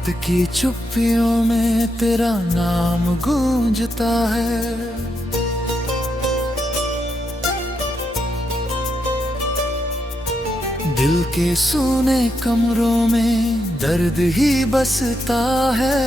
वक्त की चुप्पियों में तेरा नाम गूंजता है। दिल के सूने कमरों में दर्द ही बसता है।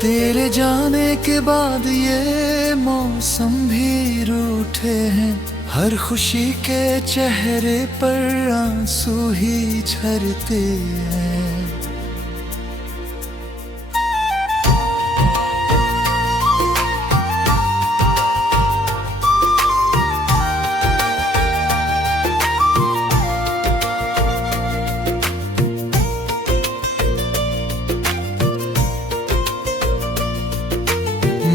तेरे जाने के बाद ये मौसम भी रूठे हैं। हर खुशी के चेहरे पर आंसू ही झरते हैं।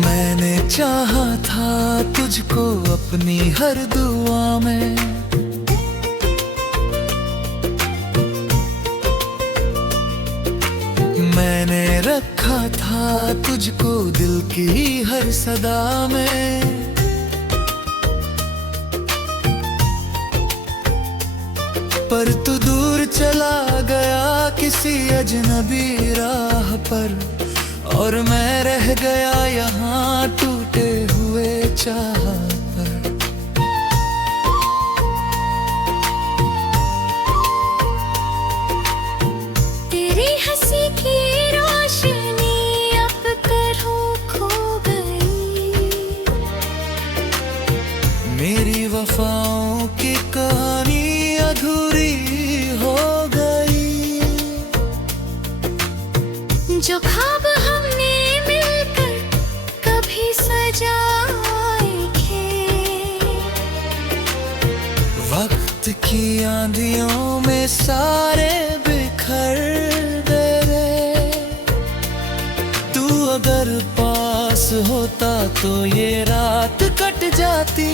मैंने चाहा था तुझको अपनी हर दुआ में, मैंने रखा था तुझको दिल की हर सदा में। पर तू दूर चला गया किसी अजनबी राह पर, और मैं रह गया यहाँ टूटे हुए चाह पर। तेरी हंसी की रोशनी अब करूं खो गई। मेरी वफाओं की कहानी अधूरी हो गई। जो ख्वाब हमने मिलकर कभी सजाए थे, वक्त की आंधियों में सारे बिखर गए। तू अगर पास होता तो ये रात कट जाती।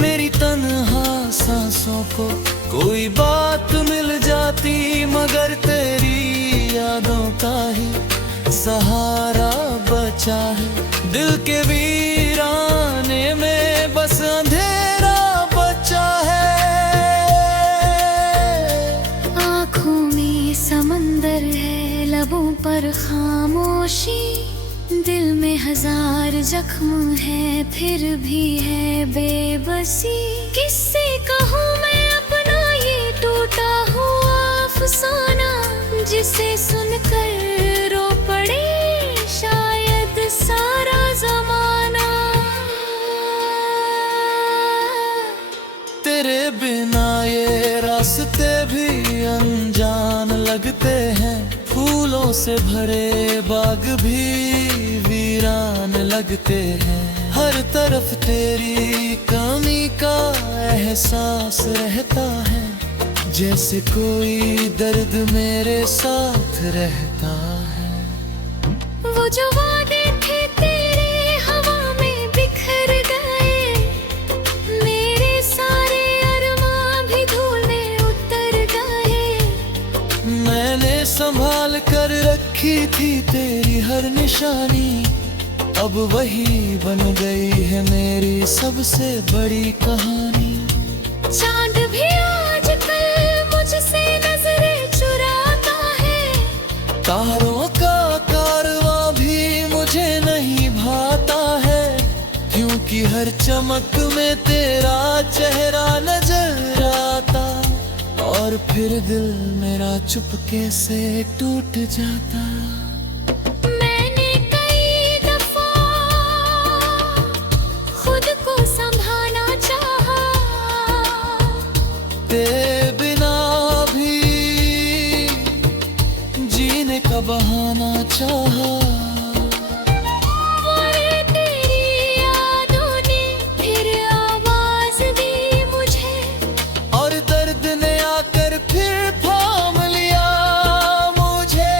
मेरी तन्हा सांसों को कोई बात मिल जाती। मगर तेरी यादों का ही सहारा बचा है। दिल के वीराने में बस अंधेरा बचा है। आँखों में समंदर है, लबों पर खामोशी। दिल में हजार जख्म है, फिर भी है बेबसी। किससे कहूँ मैं अपना ये टूटा हुआ अफसाना, जिसे सुनकर रो पड़े शायद सारा जमाना। तेरे बिना ये रास्ते भी अनजान लगते हैं। फूलों से भरे बाग भी वीरान लगते हैं। हर तरफ तेरी कमी का एहसास रहता है, जैसे कोई दर्द मेरे साथ रहता है। वो जो वादे थे तेरे हवा में बिखर गए। मेरे सारे अरमां भी धूल में उतर गए। मैंने संभाल कर रखी थी तेरी हर निशानी, अब वही बन गई है मेरी सबसे बड़ी कहानी। चांद भी आजकल मुझसे नजरें चुराता है। तारों का कारवां भी मुझे नहीं भाता है, क्योंकि हर चमक में तेरा चेहरा नजर आता। और फिर दिल मेरा चुपके से टूट जाता। मैंने कई दफा खुद को संभालना चाहा, तेरे बिना भी जीने का बहाना चाहा। और तेरी यादों ने फिर आवाज दी मुझे, और दर्द ने आकर फिर थाम लिया मुझे।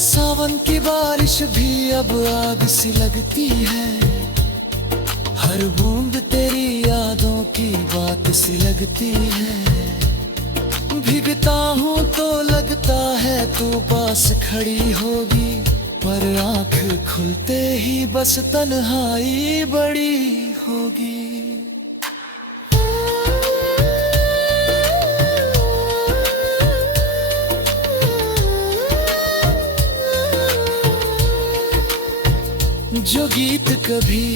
सावन की बारिश भी अब आग सी लगती है। हर बूंद तेरी यादों की बात सी लगती है। भीगता हूँ तो लगता है तू पास खड़ी होगी, पर आँख खुलते ही बस तन्हाई बड़ी होगी। जो गीत कभी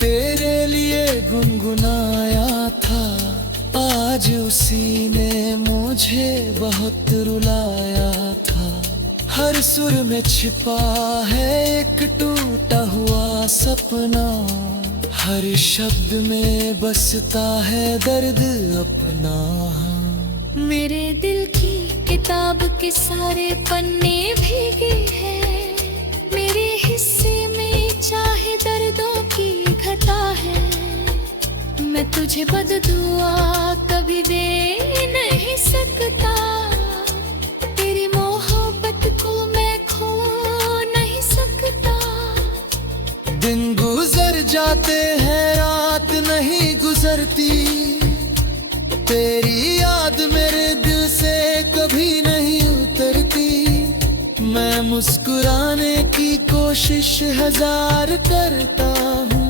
तेरे लिए गुनगुनाया था, आज उसी ने मुझे बहुत रुलाया था। हर सुर में छिपा है एक टूटा हुआ सपना, हर शब्द में बसता है दर्द अपना। मेरे दिल की किताब के सारे पन्ने भीगे हैं, मेरे हिस्से में चाहे दर्दों की घटा है। मैं तुझे बददुआ कभी दे नहीं सकता, तेरी मोहब्बत को मैं खो नहीं सकता। दिन गुजर जाते हैं रात नहीं गुजरती, तेरी याद मेरे दिल से कभी नहीं उतरती। मैं मुस्कुराने की कोशिश हजार करता हूँ,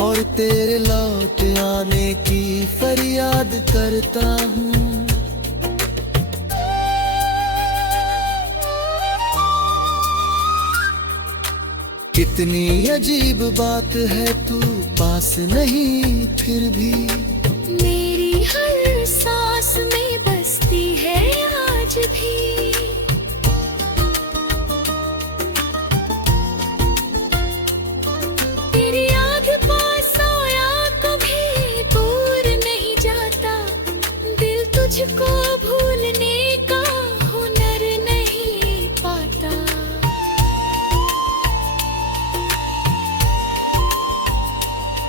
और तेरे लौट आने की फरियाद करता हूँ। कितनी अजीब बात है, तू पास नहीं फिर भी मेरी हर सांस में बसती है आज भी। तेरी याद पास आया कभी दूर नहीं जाता, दिल तुझको भूलने का हुनर नहीं पाता।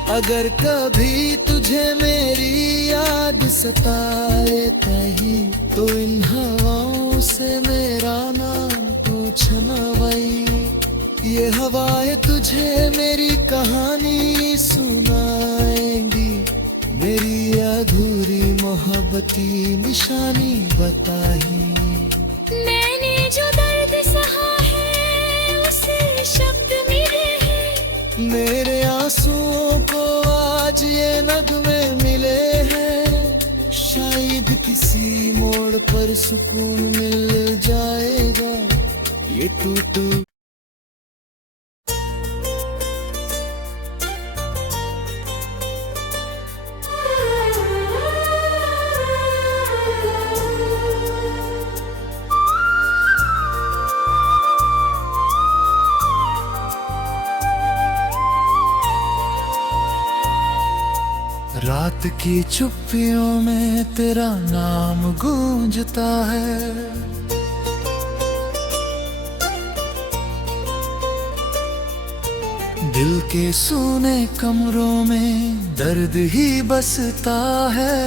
अगर कभी तुझे मेरी याद सताए कहीं, तो इन हवाओं से मेरा नाम पूछना वही। ये हवाएं तुझे मेरी कहानी सुनाएंगी, मेरी अधूरी मोहब्बती निशानी बताई। मैंने जो दर्द सहा है उसे शब्द मिले हैं, मेरे आंसुओं को आज ये नगमे मिले हैं। शायद किसी मोड़ पर सुकून मिल जाएगा, ये टूटू। रात की चुप्पियों में तेरा नाम गूंजता है, दिल के सूने कमरों में दर्द ही बसता है।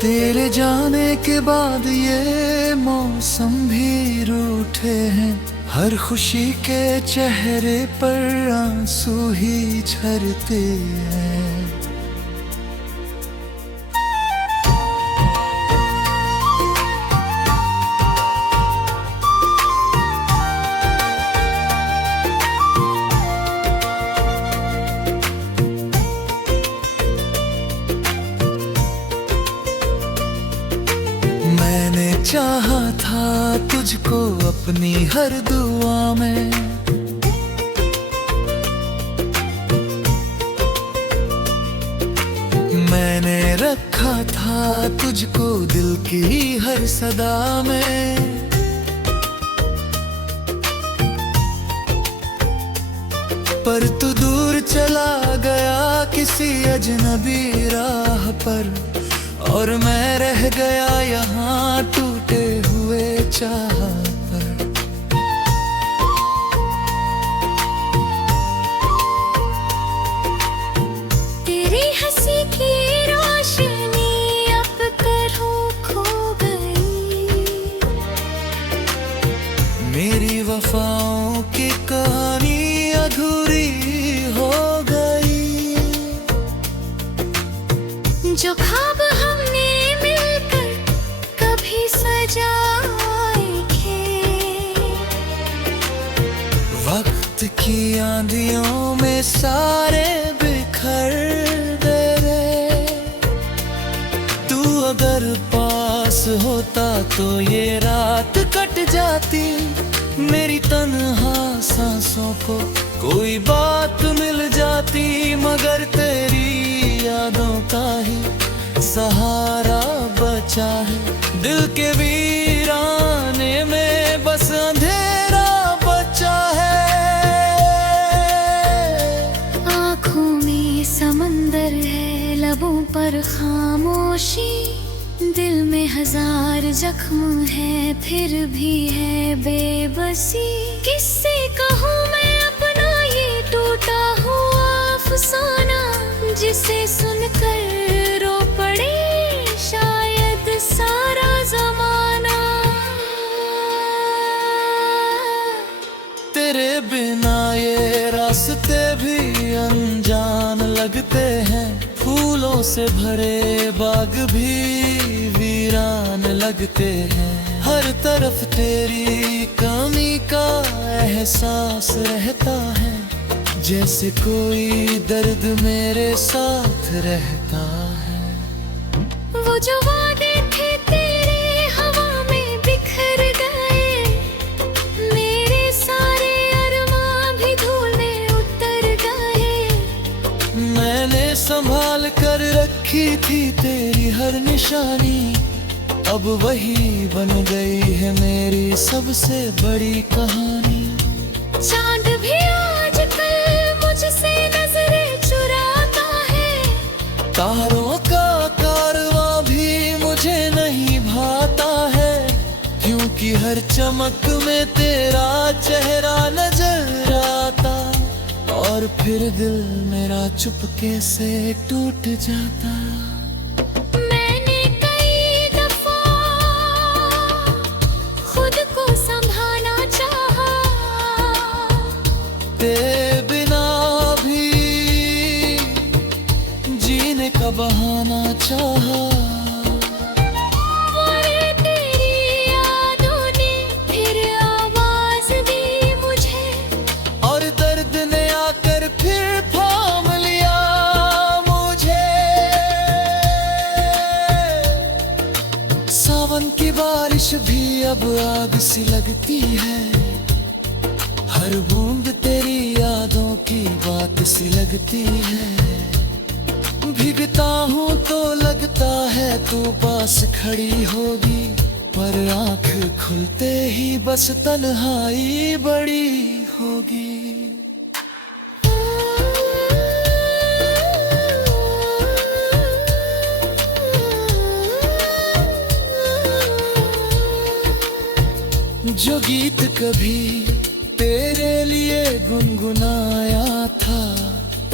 तेरे जाने के बाद ये मौसम भी रूठे हैं, हर खुशी के चेहरे पर आंसू ही झरते हैं। मैंने चाहा था तुझको अपनी हर दुआ में, मैंने रखा था तुझको दिल की हर सदा में। पर तू दूर चला गया किसी अजनबी राह पर, और मैं रह गया यहाँ टूटे हुए चाह पर। तेरी हंसी की रोशनी अब करूं खो गई, मेरी वफाओं की कहानी अधूरी हो गई। जो ख्वाब हमने मिलकर कभी सजाए थे, वक्त की आंधियों में सारे बिखर गए। तू अगर पास पास होता तो ये रात कट जाती। मेरी तन्हा सांसों को कोई बात मिल जाती, मगर तेरी यादों का ही सहारा बचा है। दिल के वीराने में बस अंधेरा बचा है। आँखों में समंदर है, लबों पर खामोशी, दिल में हजार जख्म है, फिर भी है बेबसी। किससे कहूँ मैं अपना ये टूटा हुआ अफसाना, जिसे सुनकर रो पड़े शायद सारा जमाना। तेरे बिना ये रास्ते भी अनजान लगते हैं, फूलों से भरे बाग भी वीरान लगते हैं। हर तरफ तेरी कमी का एहसास रहता है, जैसे कोई दर्द मेरे साथ रहता है। वो जो वादे थे तेरे हवा में बिखर गए, मेरे सारे अरमां भी धूल में उतर गए। मैंने संभाल कर रखी थी तेरी हर निशानी, अब वही बन गई है मेरी सबसे बड़ी कहानी। चांद भी आजकल मुझसे नजरें चुराता है, तारों का कारवां भी मुझे नहीं भाता है, क्योंकि हर चमक में तेरा चेहरा नजर आता। और फिर दिल मेरा चुपके से टूट जाता। मैंने कई दफा खुद को संभालना चाहा, तेरे बिना भी जीने का बहाना चाहा, और तेरी यादों ने फिर आवाज दी मुझे, और दर्द ने आकर फिर थाम लिया मुझे। सावन की बारिश भी अब आग सी लगती है, हर बूंद तेरी यादों की बात सी लगती है। भीगता हूँ तो लगता है तू पास खड़ी होगी, पर आँख खुलते ही बस तन्हाई बड़ी होगी। जो गीत कभी तेरे लिए गुनगुनाया था,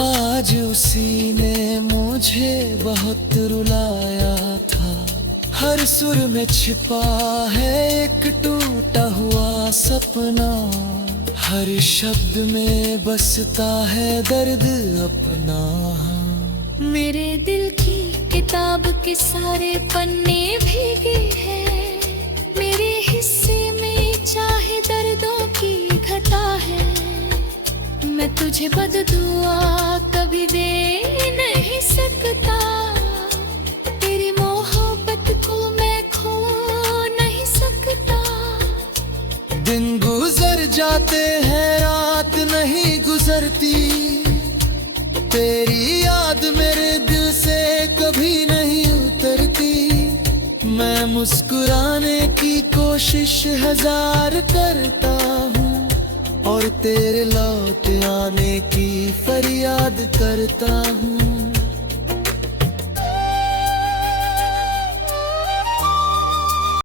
आज उसी ने मुझे बहुत रुलाया था। हर सुर में छिपा है एक टूटा हुआ सपना, हर शब्द में बसता है दर्द अपना। मेरे दिल की किताब के सारे पन्ने भीगे हैं, मेरे हिस्से में चाहे दर्दों की घटा है। मैं तुझे बददुआ कभी दे नहीं सकता, तेरी मोहब्बत को मैं खो नहीं सकता। दिन गुजर जाते हैं रात नहीं गुजरती, तेरी याद मेरे दिल से कभी नहीं उतरती। मैं मुस्कुराने की कोशिश हजार करता हूँ, और तेरे लौट आने की फरियाद करता हूँ।